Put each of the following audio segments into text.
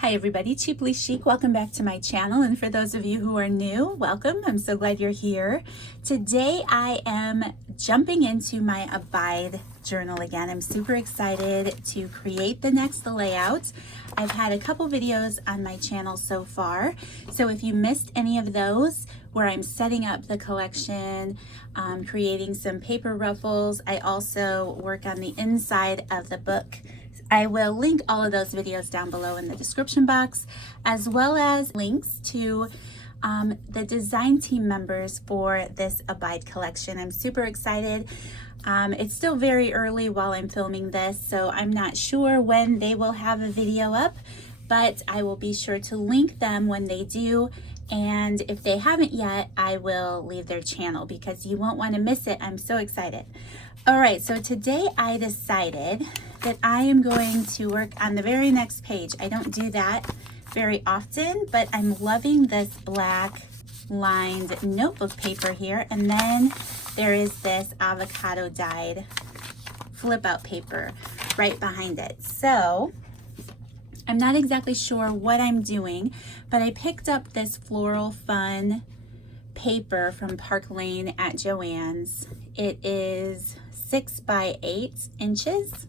Hi everybody, Cheaply Chic. Welcome back to my channel, and for those of you who are new, welcome. I'm so glad you're here. Today I am jumping into my Abide journal again. I'm super excited to create the next layout. I've had a couple videos on my channel so far, so if you missed any of those where I'm setting up the collection, creating some paper ruffles, I also work on the inside of the book. I will link all of those videos down below in the description box, as well as links to the design team members for this Abide collection. I'm super excited. It's still very early while I'm filming this, so I'm not sure when they will have a video up, but I will be sure to link them when they do. And if they haven't yet, I will leave their channel because you won't want to miss it. I'm so excited. All right, so today I decided that I am going to work on the very next page. I don't do that very often, but I'm loving this black lined notebook paper here. And then there is this avocado dyed flip out paper right behind it. So I'm not exactly sure what I'm doing, but I picked up this Floral Fun paper from Park Lane at Joann's. It is 6 by 8 inches.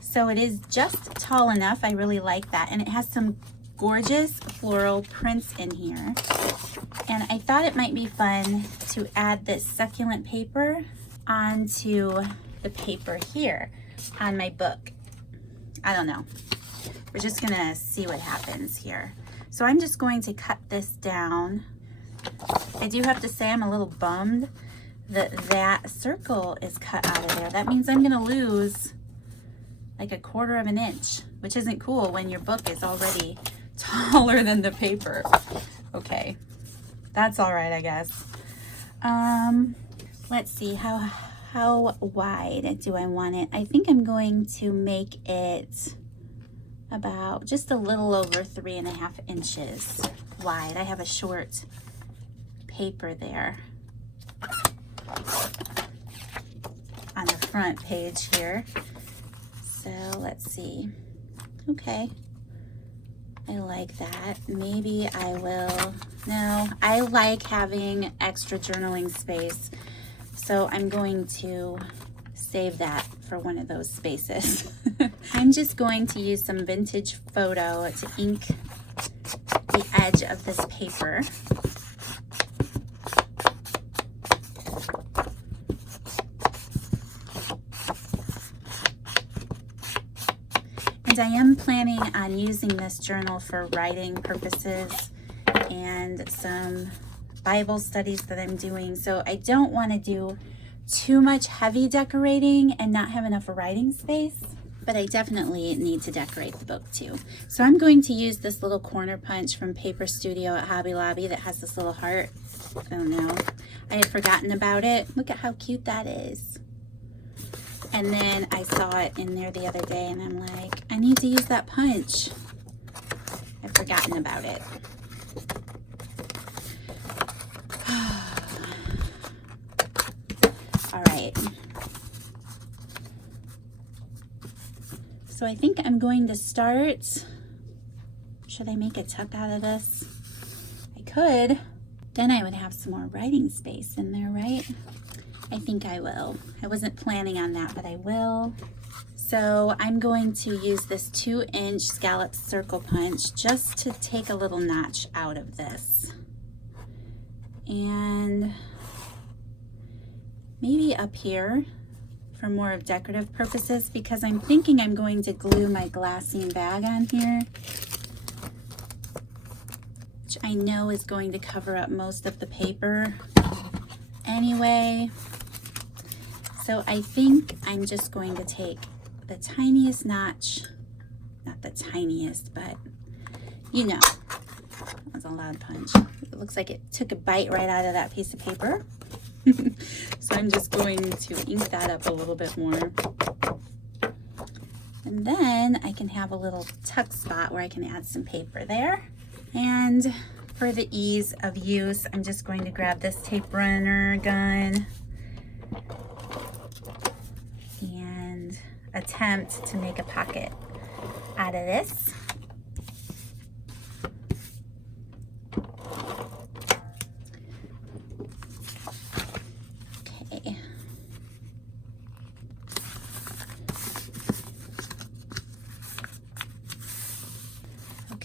So it is just tall enough. I really like that. And it has some gorgeous floral prints in here. And I thought it might be fun to add this succulent paper onto the paper here on my book. I don't know. We're just gonna see what happens here. So I'm just going to cut this down. I do have to say I'm a little bummed that that circle is cut out of there. That means I'm gonna lose like 1/4 of an inch, which isn't cool when your book is already taller than the paper. Okay, that's all right, I guess. Let's see, how wide do I want it? I think I'm going to make it about just a little over 3.5 inches wide. I have a short paper there on the front page here. So let's see. Okay, I like that. Maybe I will, no, I like having extra journaling space. So I'm going to save that for one of those spaces. I'm just going to use some vintage photo to ink the edge of this paper. And I am planning on using this journal for writing purposes and some Bible studies that I'm doing. So I don't want to do too much heavy decorating and not have enough writing space, but I definitely need to decorate the book too. So I'm going to use this little corner punch from Paper Studio at Hobby Lobby that has this little heart. I don't know. I had forgotten about it. Look at how cute that is. And then I saw it in there the other day and I'm like, I need to use that punch. I've forgotten about it. All right. So I think I'm going to start. Should I make a tuck out of this? I could. Then I would have some more writing space in there, right? I think I will. I wasn't planning on that, but I will. So I'm going to use this 2-inch scallop circle punch just to take a little notch out of this. And maybe up here for more of decorative purposes, because I'm thinking I'm going to glue my glassine bag on here, which I know is going to cover up most of the paper anyway. So I think I'm just going to take the tiniest notch, not the tiniest, but you know, that was a loud punch. It looks like it took a bite right out of that piece of paper. So I'm just going to ink that up a little bit more. And then I can have a little tuck spot where I can add some paper there. And for the ease of use, I'm just going to grab this tape runner gun and attempt to make a pocket out of this.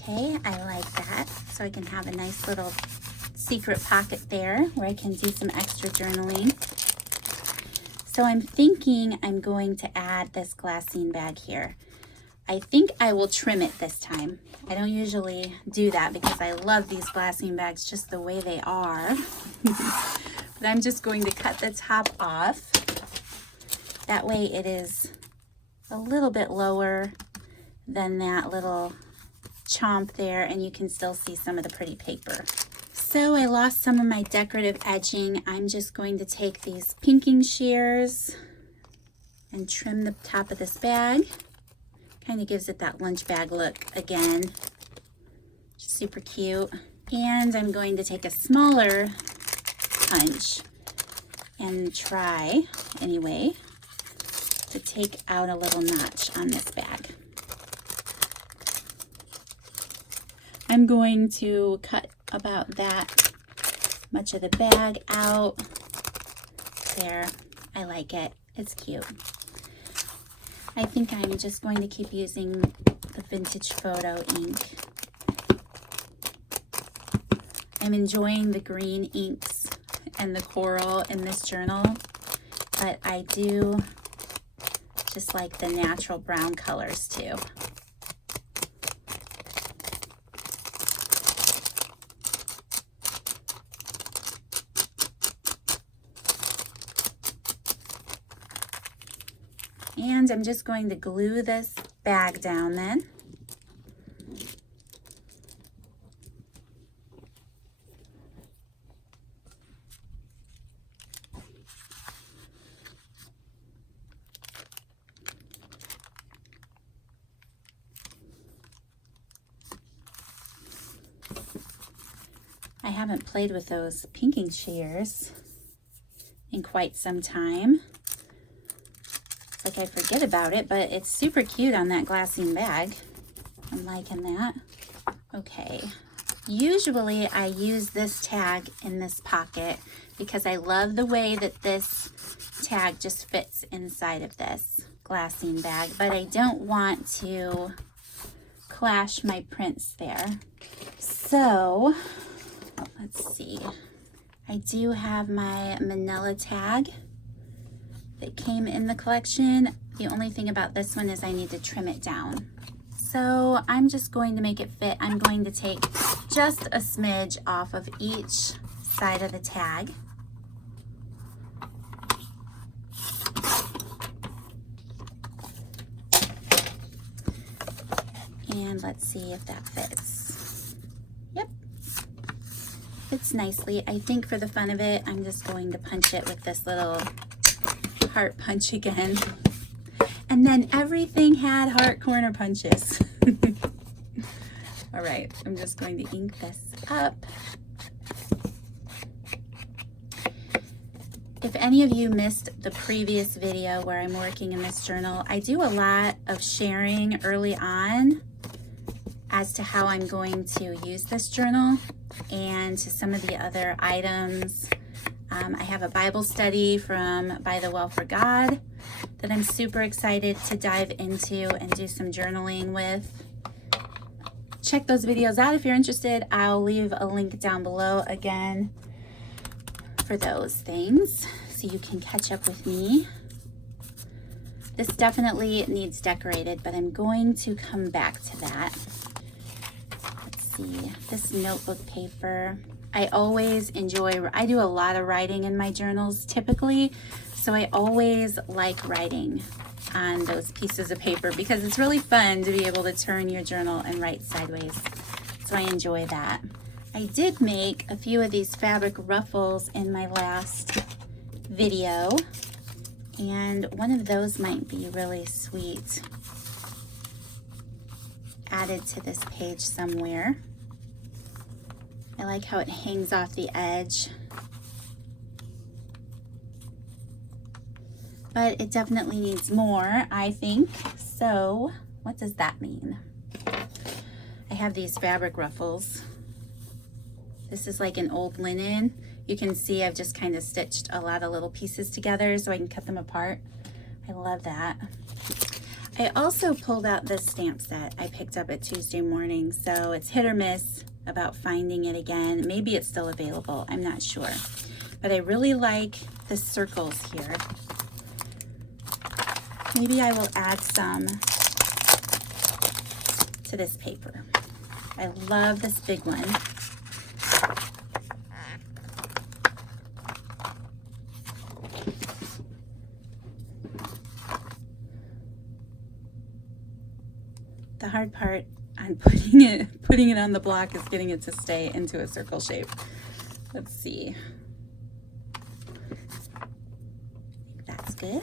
Okay, I like that. So I can have a nice little secret pocket there where I can do some extra journaling. So I'm thinking I'm going to add this glassine bag here. I think I will trim it this time. I don't usually do that because I love these glassine bags just the way they are. But I'm just going to cut the top off. That way it is a little bit lower than that little chomp there, and you can still see some of the pretty paper. So I lost some of my decorative edging. I'm just going to take these pinking shears and trim the top of this bag. Kind of gives it that lunch bag look again. Super cute. And I'm going to take a smaller punch and try, anyway, to take out a little notch on this bag. I'm going to cut about that much of the bag out. There, I like it. It's cute. I think I'm just going to keep using the vintage photo ink. I'm enjoying the green inks and the coral in this journal, but I do just like the natural brown colors too. And I'm just going to glue this bag down then. I haven't played with those pinking shears in quite some time. It's like I forget about it, but it's super cute on that glassine bag. I'm liking that. Okay. Usually I use this tag in this pocket because I love the way that this tag just fits inside of this glassine bag, but I don't want to clash my prints there. So let's see. I do have my manila tag that came in the collection. The only thing about this one is I need to trim it down. So I'm just going to make it fit. I'm going to take just a smidge off of each side of the tag. And let's see if that fits. Yep, fits nicely. I think for the fun of it, I'm just going to punch it with this little heart punch again. And then everything had heart corner punches. All right, I'm just going to ink this up. If any of you missed the previous video where I'm working in this journal, I do a lot of sharing early on as to how I'm going to use this journal and to some of the other items. I have a Bible study from By the Well for God that I'm super excited to dive into and do some journaling with. Check those videos out if you're interested. I'll leave a link down below again for those things so you can catch up with me. This definitely needs decorated, but I'm going to come back to that. Let's see, this notebook paper. I always enjoy, I do a lot of writing in my journals typically, so I always like writing on those pieces of paper because it's really fun to be able to turn your journal and write sideways. So I enjoy that. I did make a few of these fabric ruffles in my last video, and one of those might be really sweet added to this page somewhere. I like how it hangs off the edge, but it definitely needs more, I think. So what does that mean? I have these fabric ruffles. This is like an old linen. You can see I've just kind of stitched a lot of little pieces together so I can cut them apart. I love that. I also pulled out this stamp set I picked up at Tuesday morning, so it's hit or miss about finding it again. Maybe it's still available, I'm not sure. But I really like the circles here. Maybe I will add some to this paper. I love this big one. The hard part on putting it on the block is getting it to stay into a circle shape. Let's see. That's good.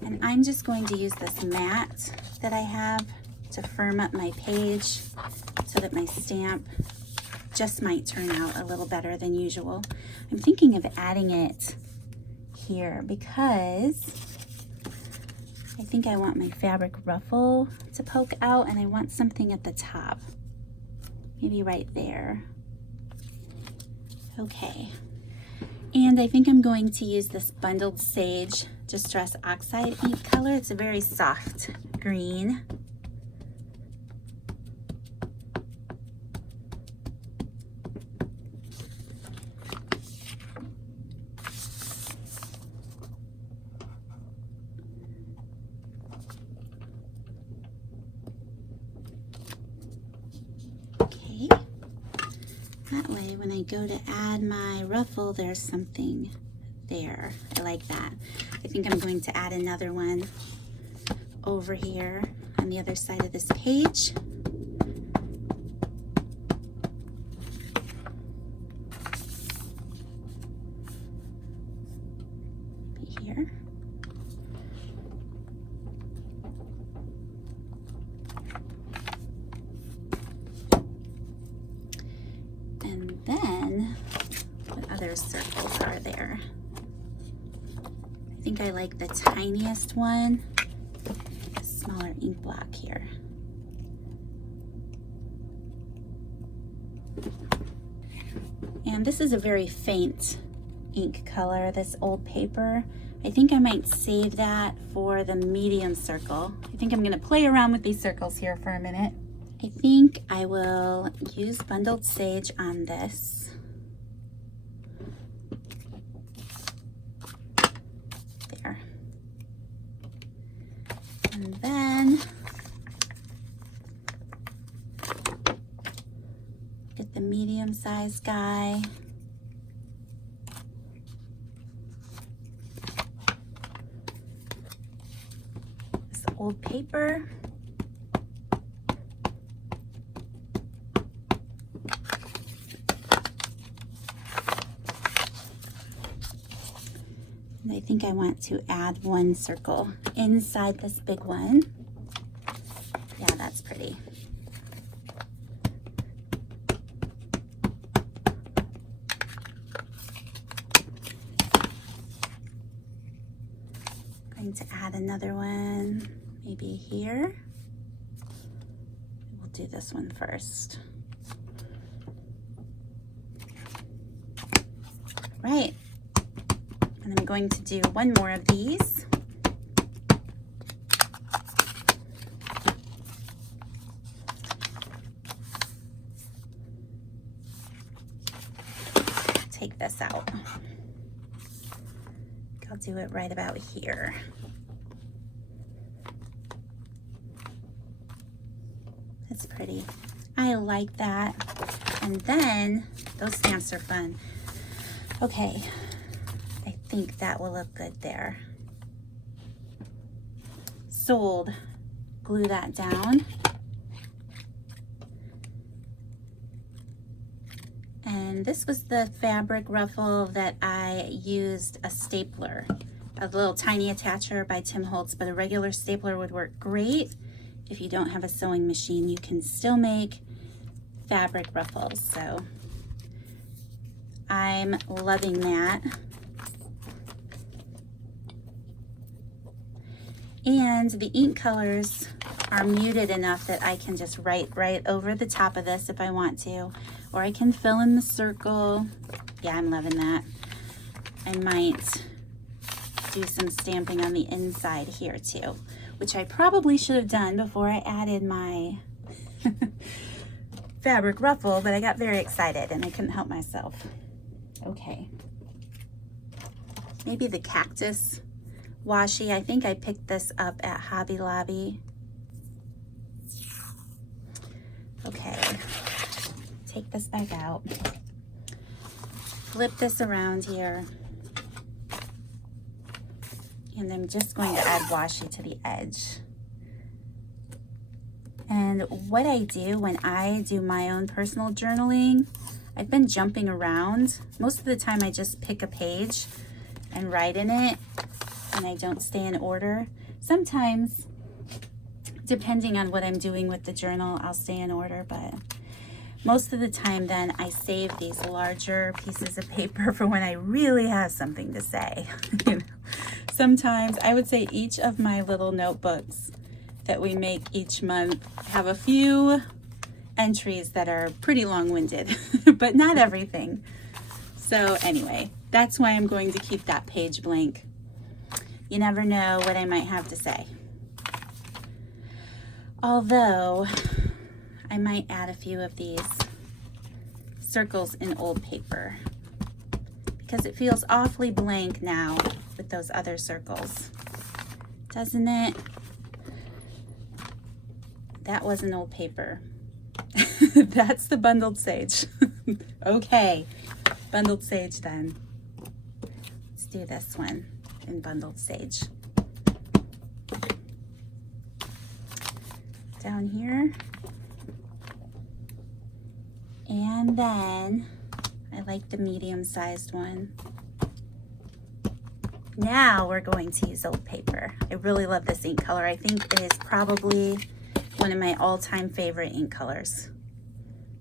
And I'm just going to use this mat that I have to firm up my page so that my stamp just might turn out a little better than usual. I'm thinking of adding it here because I think I want my fabric ruffle to poke out, and I want something at the top. Maybe right there. Okay. And I think I'm going to use this Bundled Sage Distress Oxide ink color. It's a very soft green. That way, when I go to add my ruffle, there's something there. I like that. I think I'm going to add another one over here on the other side of this page. Here. And then, what other circles are there? I think I like the tiniest one, a smaller ink block here. And this is a very faint ink color, this old paper. I think I might save that for the medium circle. I think I'm gonna play around with these circles here for a minute. I think I will use Bundled Sage on this. There. And then get the medium-sized guy. This old paper. I think I want to add one circle inside this big one. Yeah, that's pretty. I'm going to add another one, maybe here. We'll do this one first. Right. And I'm going to do one more of these. Take this out. I'll do it right about here. That's pretty. I like that. And then, those stamps are fun. Okay. I think that will look good there. Sold. Glue that down. And this was the fabric ruffle that I used a stapler, a little tiny attacher by Tim Holtz, but a regular stapler would work great. If you don't have a sewing machine, you can still make fabric ruffles. So I'm loving that. And the ink colors are muted enough that I can just write right over the top of this if I want to, or I can fill in the circle. Yeah, I'm loving that. I might do some stamping on the inside here too, which I probably should have done before I added my fabric ruffle, but I got very excited and I couldn't help myself. Okay. Maybe the cactus washi. I think I picked this up at Hobby Lobby. Okay. Take this back out. Flip this around here. And I'm just going to add washi to the edge. And what I do when I do my own personal journaling, I've been jumping around. Most of the time I just pick a page and write in it, and I don't stay in order. Sometimes, depending on what I'm doing with the journal, I'll stay in order, but most of the time then I save these larger pieces of paper for when I really have something to say. You know? Sometimes I would say each of my little notebooks that we make each month have a few entries that are pretty long-winded, but not everything. So anyway, that's why I'm going to keep that page blank. You never know what I might have to say. Although I might add a few of these circles in old paper because it feels awfully blank now with those other circles, doesn't it? That was an old paper. That's the bundled sage. Okay, bundled sage then. Let's do this one in bundled sage. Down here. And then I like the medium-sized one. Now we're going to use old paper. I really love this ink color. I think it is probably one of my all-time favorite ink colors.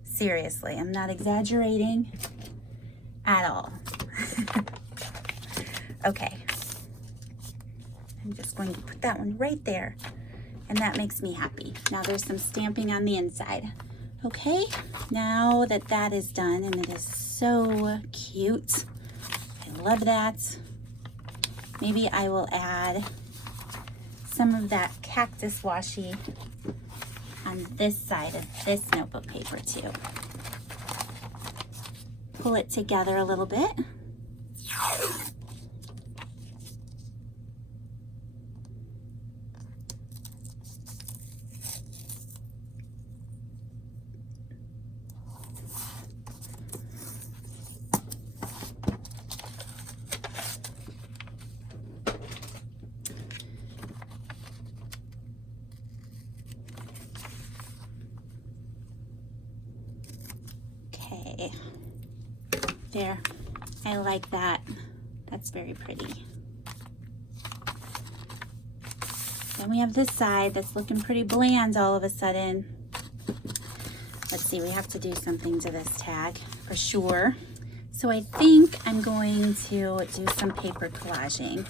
Seriously, I'm not exaggerating at all. Okay. I'm just going to put that one right there, and that makes me happy. Now there's some stamping on the inside. Okay, now that that is done, and it is so cute, I love that. Maybe I will add some of that cactus washi on this side of this notebook paper too. Pull it together a little bit. There, I like that. That's very pretty. Then we have this side that's looking pretty bland all of a sudden. Let's see, we have to do something to this tag for sure. So I think I'm going to do some paper collaging.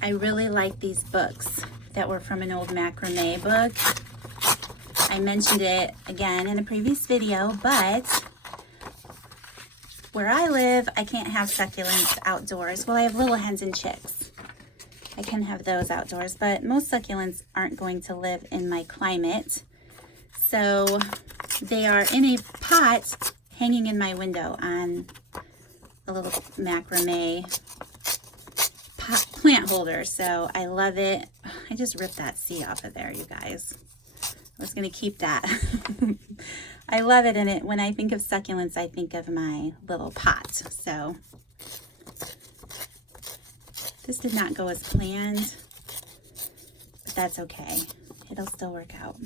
I really like these books that were from an old macrame book. I mentioned it again in a previous video, but where I live, I can't have succulents outdoors. Well, I have little hens and chicks. I can have those outdoors, but most succulents aren't going to live in my climate. So they are in a pot hanging in my window on a little macrame pot plant holder. So I love it. I just ripped that C off of there, you guys. I was going to keep that. I love it, and it when I think of succulents, I think of my little pot. So this did not go as planned, but that's okay. It'll still work out.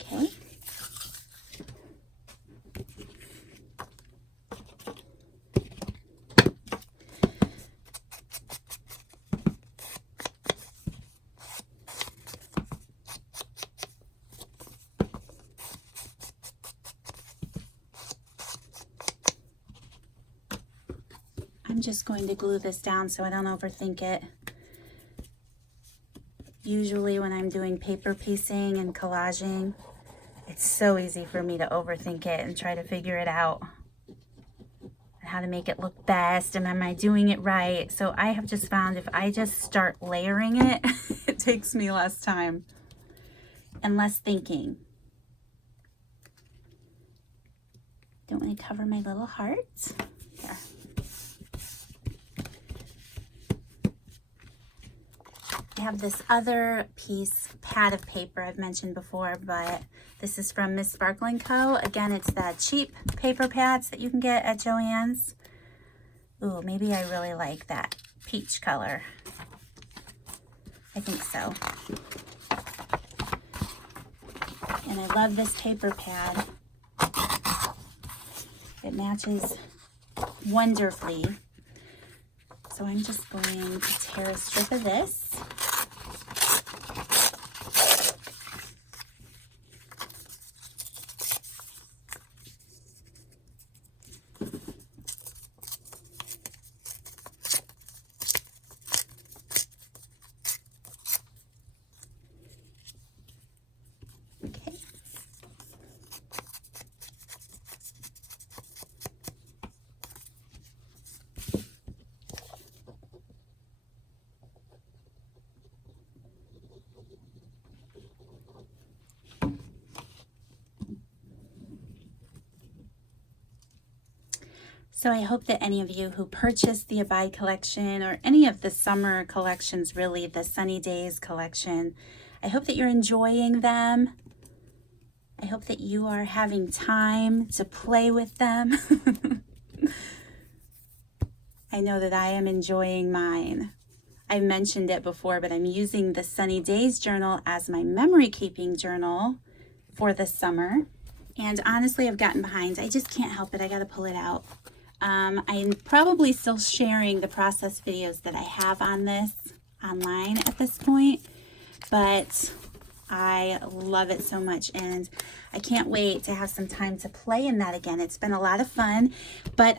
Okay. I'm just going to glue this down so I don't overthink it. Usually when I'm doing paper piecing and collaging, it's so easy for me to overthink it and try to figure it out. and how to make it look best, and am I doing it right? So I have just found if I just start layering it, it takes me less time and less thinking. Don't want to cover my little heart. There. I have this other pad of paper I've mentioned before, but this is from Miss Sparkling Co. Again, it's the cheap paper pads that you can get at Joann's. Ooh, maybe I really like that peach color. I think so. And I love this paper pad. It matches wonderfully. So I'm just going to tear a strip of this. So I hope that any of you who purchased the Abide collection or any of the summer collections, really the Sunny Days collection, I hope that you're enjoying them. I hope that you are having time to play with them. I know that I am enjoying mine. I've mentioned it before, but I'm using the Sunny Days journal as my memory keeping journal for the summer. And honestly, I've gotten behind. I just can't help it. I got to pull it out. I'm probably still sharing the process videos that I have on this online at this point, but I love it so much and I can't wait to have some time to play in that again. It's been a lot of fun, but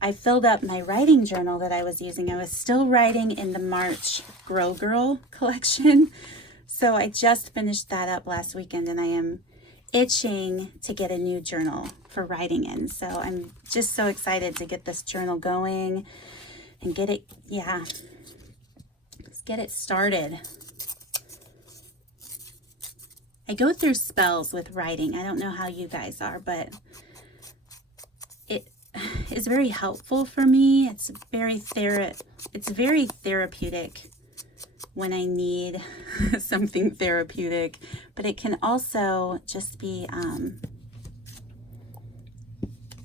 I filled up my writing journal that I was using. I was still writing in the March Grow Girl collection, so I just finished that up last weekend and I am itching to get a new journal for writing in. So I'm just so excited to get this journal going and get it, let's get it started. I go through spells with writing. I don't know how you guys are, but it is very helpful for me. It's very therapeutic when I need something therapeutic, but it can also just be a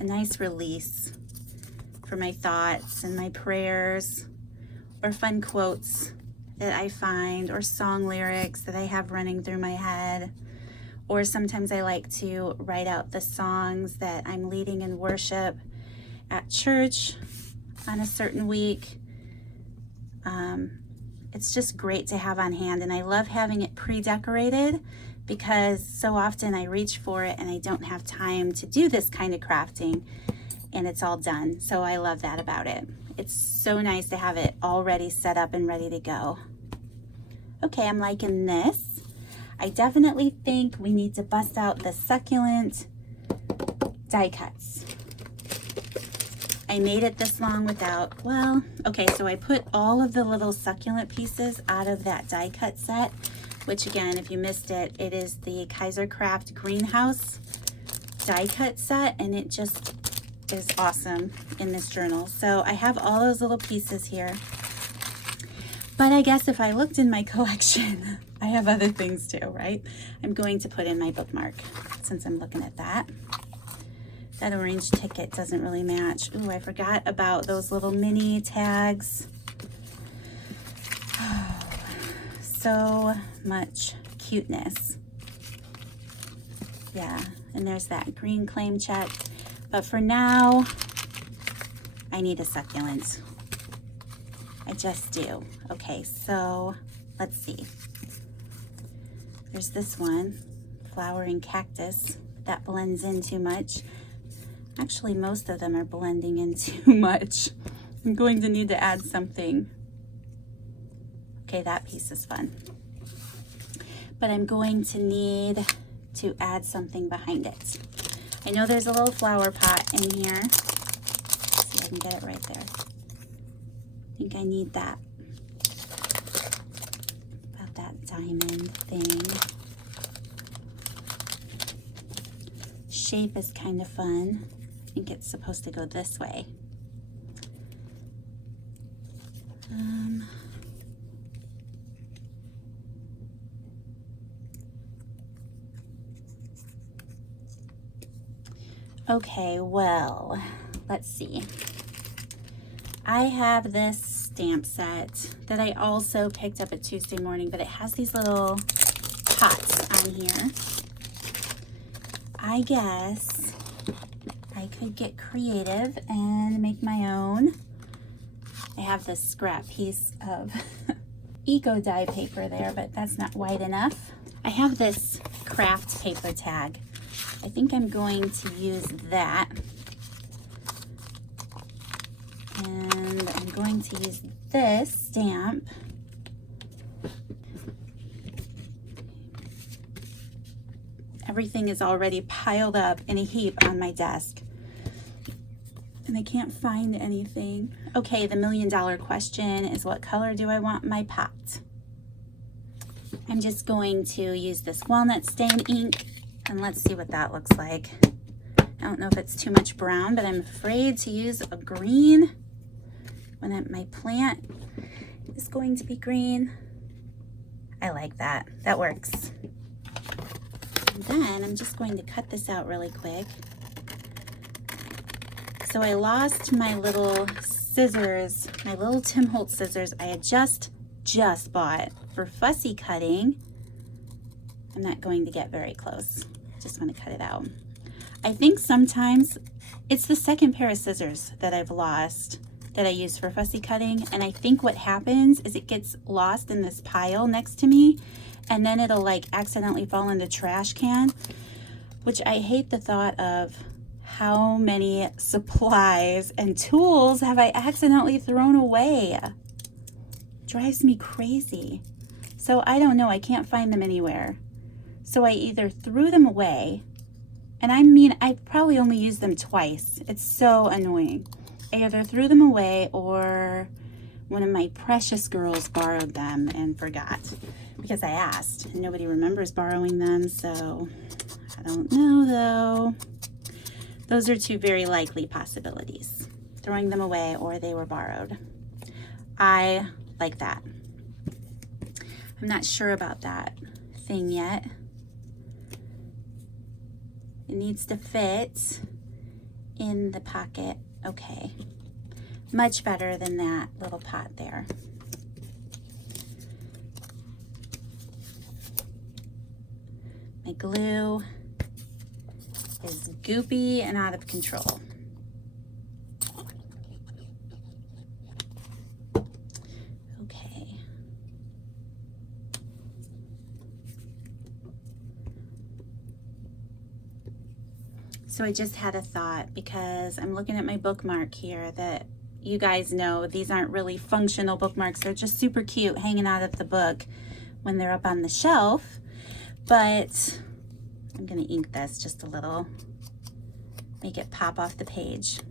nice release for my thoughts and my prayers, or fun quotes that I find, or song lyrics that I have running through my head. Or sometimes I like to write out the songs that I'm leading in worship at church on a certain week. It's just great to have on hand, and I love having it pre-decorated because so often I reach for it and I don't have time to do this kind of crafting, and it's all done. So I love that about it. It's so nice to have it already set up and ready to go. Okay, I'm liking this. I definitely think we need to bust out the succulent die cuts. I made it this long without, so I put all of the little succulent pieces out of that die cut set, which again, if you missed it, it is the Kaiser Craft Greenhouse die cut set, and it just is awesome in this journal. So I have all those little pieces here, but I guess if I looked in my collection, I have other things too, right? I'm going to put in my bookmark since I'm looking at that. That orange ticket doesn't really match. Ooh, I forgot about those little mini tags. Oh, so much cuteness. Yeah, and there's that green claim check. But for now, I need a succulent. I just do. Okay, so let's see. There's this one, flowering cactus. That blends in too much. Actually, most of them are blending in too much. I'm going to need to add something. Okay, that piece is fun. But I'm going to need to add something behind it. I know there's a little flower pot in here. I can get it right there. I think I need that. About that diamond thing. Shape is kind of fun. I think it's supposed to go this way. Okay, well, let's see. I have this stamp set that I also picked up at Tuesday morning, but it has these little pots on here. I guess I could get creative and make my own. I have this scrap piece of eco dye paper there, but that's not wide enough. I have this craft paper tag. I think I'm going to use that. And I'm going to use this stamp. Everything is already piled up in a heap on my desk. And I can't find anything. Okay, the $1,000,000 question is, what color do I want my pot? I'm just going to use this walnut stain ink, and let's see what that looks like. I don't know if it's too much brown, but I'm afraid to use a green when my plant is going to be green. I like that. That works. And then I'm just going to cut this out really quick. So I lost my little scissors, my little Tim Holtz scissors I had just bought for fussy cutting. I'm not going to get very close. Just want to cut it out. I think sometimes it's the second pair of scissors that I've lost that I use for fussy cutting, and I think what happens is it gets lost in this pile next to me, and then it'll like accidentally fall in the trash can, which I hate the thought of. How many supplies and tools have I accidentally thrown away? Drives me crazy. So I don't know, I can't find them anywhere. So I either threw them away, and I mean, I probably only used them twice. It's so annoying. I either threw them away or one of my precious girls borrowed them and forgot, because I asked and nobody remembers borrowing them, so I don't know though. Those are two very likely possibilities. Throwing them away or they were borrowed. I like that. I'm not sure about that thing yet. It needs to fit in the pocket. Okay. Much better than that little pot there. My glue is goopy and out of control. Okay. So I just had a thought, because I'm looking at my bookmark here that you guys know these aren't really functional bookmarks. They're just super cute hanging out of the book when they're up on the shelf. But I'm going to ink this just a little, make it pop off the page.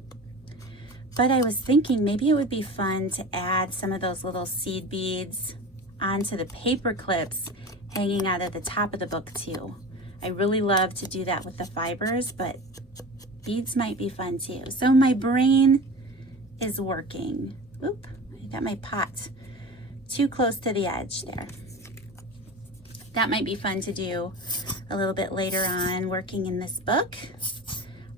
But I was thinking maybe it would be fun to add some of those little seed beads onto the paper clips hanging out of the top of the book too. I really love to do that with the fibers, but beads might be fun too. So my brain is working. Oop, I got my pot too close to the edge there. That might be fun to do a little bit later on working in this book.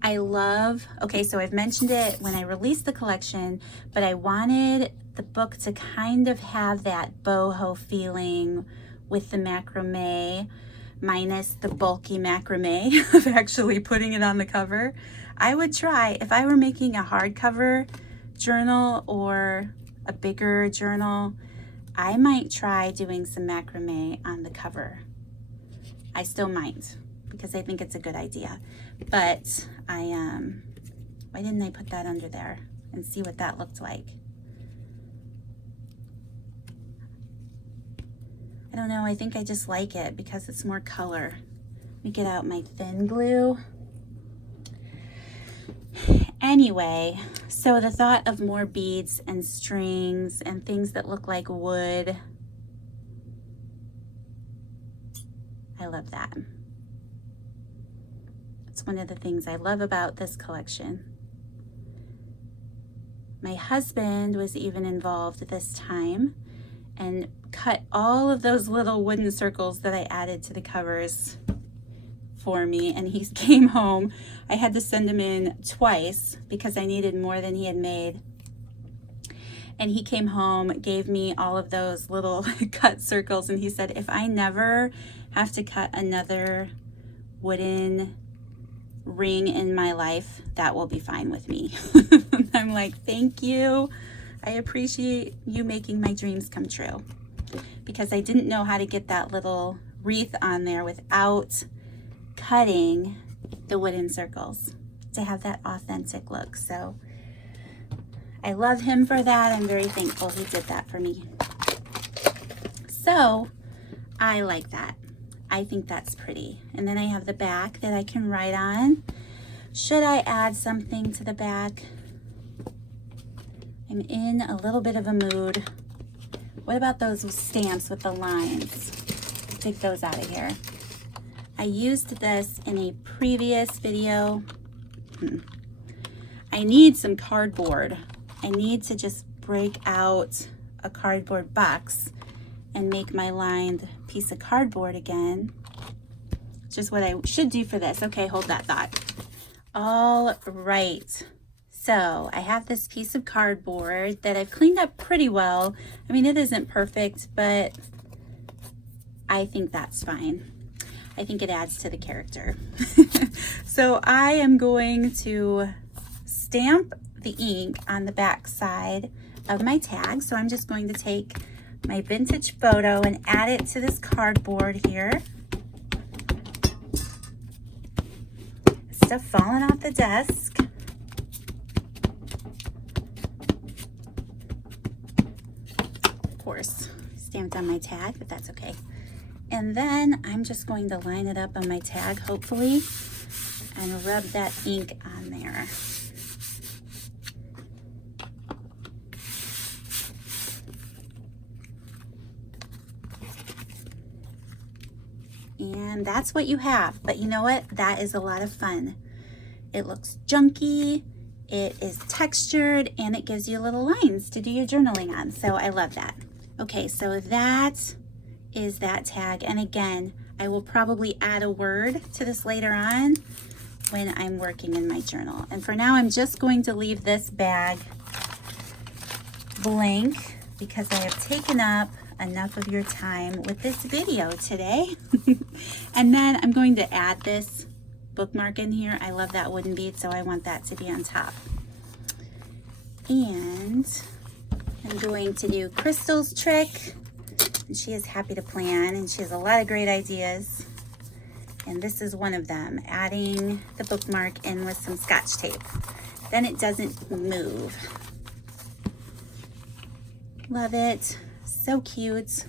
I love, okay, so I've mentioned it when I released the collection, but I wanted the book to kind of have that boho feeling with the macrame, minus the bulky macrame of actually putting it on the cover. I would try, if I were making a hardcover journal or a bigger journal, I might try doing some macrame on the cover. I still might, because I think it's a good idea. But why didn't I put that under there and see what that looked like? I don't know, I think I just like it because it's more color. Let me get out my thin glue. Anyway, so the thought of more beads and strings and things that look like wood, I love that. It's one of the things I love about this collection. My husband was even involved this time and cut all of those little wooden circles that I added to the covers for me, and he came home. I had to send him in twice because I needed more than he had made. And he came home, gave me all of those little cut circles, and he said, if I never have to cut another wooden ring in my life, that will be fine with me. I'm like, thank you. I appreciate you making my dreams come true, because I didn't know how to get that little wreath on there without cutting the wooden circles to have that authentic look. So I love him for that. I'm very thankful he did that for me. So I like that. I think that's pretty. And then I have the back that I can write on. Should I add something to the back? I'm in a little bit of a mood. What about those stamps with the lines? Take those out of here. I used this in a previous video. I need some cardboard. I need to just break out a cardboard box and make my lined piece of cardboard again. Just what I should do for this. Okay, hold that thought. All right. So I have this piece of cardboard that I've cleaned up pretty well. I mean, it isn't perfect, but I think that's fine. I think it adds to the character. So I am going to stamp the ink on the back side of my tag. So I'm just going to take my vintage photo and add it to this cardboard here. Stuff falling off the desk. Of course, stamped on my tag, but that's okay. And then I'm just going to line it up on my tag, hopefully, and rub that ink on there. And that's what you have. But you know what? That is a lot of fun. It looks junky, it is textured, and it gives you little lines to do your journaling on. So I love that. Okay, so that is that tag. And again, I will probably add a word to this later on when I'm working in my journal. And for now, I'm just going to leave this bag blank because I have taken up enough of your time with this video today. And then I'm going to add this bookmark in here. I love that wooden bead, so I want that to be on top. And I'm going to do Crystal's trick. And she is happy to plan, and she has a lot of great ideas. And this is one of them, adding the bookmark in with some Scotch tape. Then it doesn't move. Love it. So cute.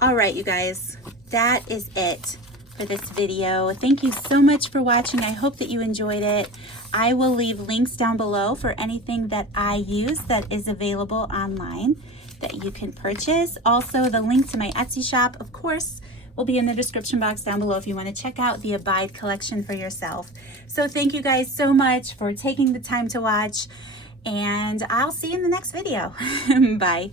All right, you guys, that is it for this video. Thank you so much for watching. I hope that you enjoyed it. I will leave links down below for anything that I use that is available online that you can purchase. Also, the link to my Etsy shop, of course, will be in the description box down below if you want to check out the Abide collection for yourself. So thank you guys so much for taking the time to watch, and I'll see you in the next video. Bye.